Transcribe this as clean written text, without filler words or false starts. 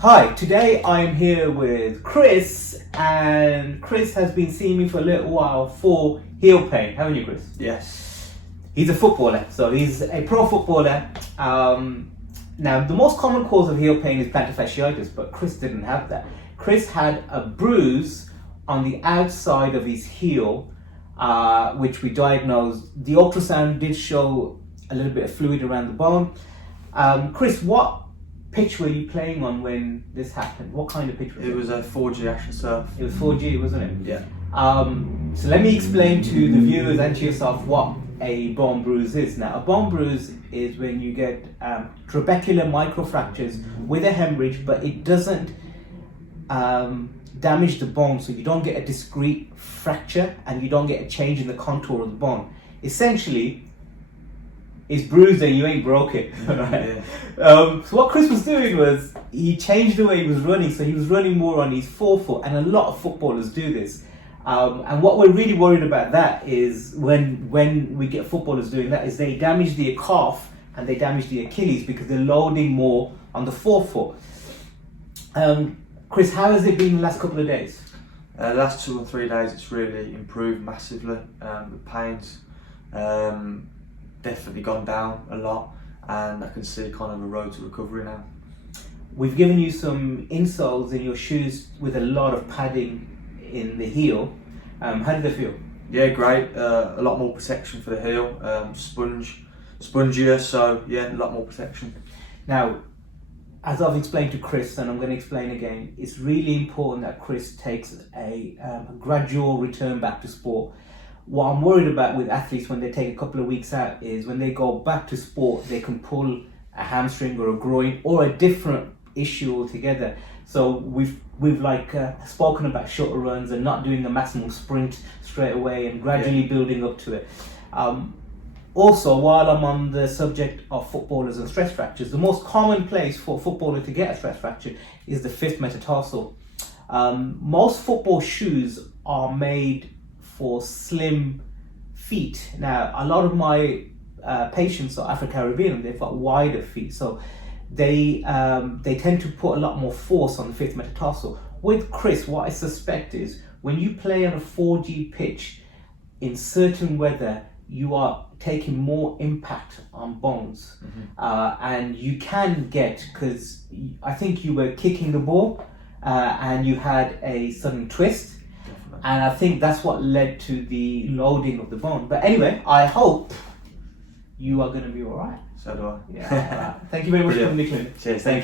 Hi, today I'm here with Chris, and Chris has been seeing me for a little while for heel pain, haven't you, Chris? Yes. He's a footballer, so he's a pro footballer. Now, the most common cause of heel pain is plantar fasciitis, but Chris didn't have that. Chris had a bruise on the outside of his heel, which we diagnosed. The ultrasound did show a little bit of fluid around the bone. Chris, what pitch were you playing on when this happened? What kind of pitch was it? It was a 4G action surf. It was 4G, wasn't it? Yeah. So let me explain to the viewers and to yourself what a bone bruise is. Now, a bone bruise is when you get trabecular microfractures with a hemorrhage, but it doesn't damage the bone, so you don't get a discrete fracture and you don't get a change in the contour of the bone. Essentially, it's bruised and you ain't broke it. Right? Yeah. So what Chris was doing was he changed the way he was running, so he was running more on his forefoot, and a lot of footballers do this. And what we're really worried about that is when we get footballers doing that is they damage the calf and they damage the Achilles because they're loading more on the forefoot. Chris, how has it been the last couple of days? The last 2 or 3 days it's really improved massively. The pain's definitely gone down a lot, and I can see kind of a road to recovery now. We've given you some insoles in your shoes with a lot of padding in the heel. How did they feel? Yeah, great. A lot more protection for the heel. Spongier, so yeah, a lot more protection. Now, as I've explained to Chris, and I'm going to explain again, it's really important that Chris takes a gradual return back to sport. What I'm worried about with athletes when they take a couple of weeks out is when they go back to sport, they can pull a hamstring or a groin or a different issue altogether. So we've spoken about shorter runs and not doing a maximum sprint straight away and gradually building up to it. Also, while I'm on the subject of footballers and stress fractures, the most common place for a footballer to get a stress fracture is the fifth metatarsal. Most football shoes are made for slim feet. Now, a lot of my patients are Afro-Caribbean and they've got wider feet, so they tend to put a lot more force on the fifth metatarsal. With Chris, what I suspect is when you play on a 4G pitch in certain weather, you are taking more impact on bones. And you can get, because I think you were kicking the ball and you had a sudden twist. And I think that's what led to the loading of the bone. But anyway, I hope you are going to be all right. So do I. Yeah. Thank you very much for coming to the clinic. Cheers. Thank you.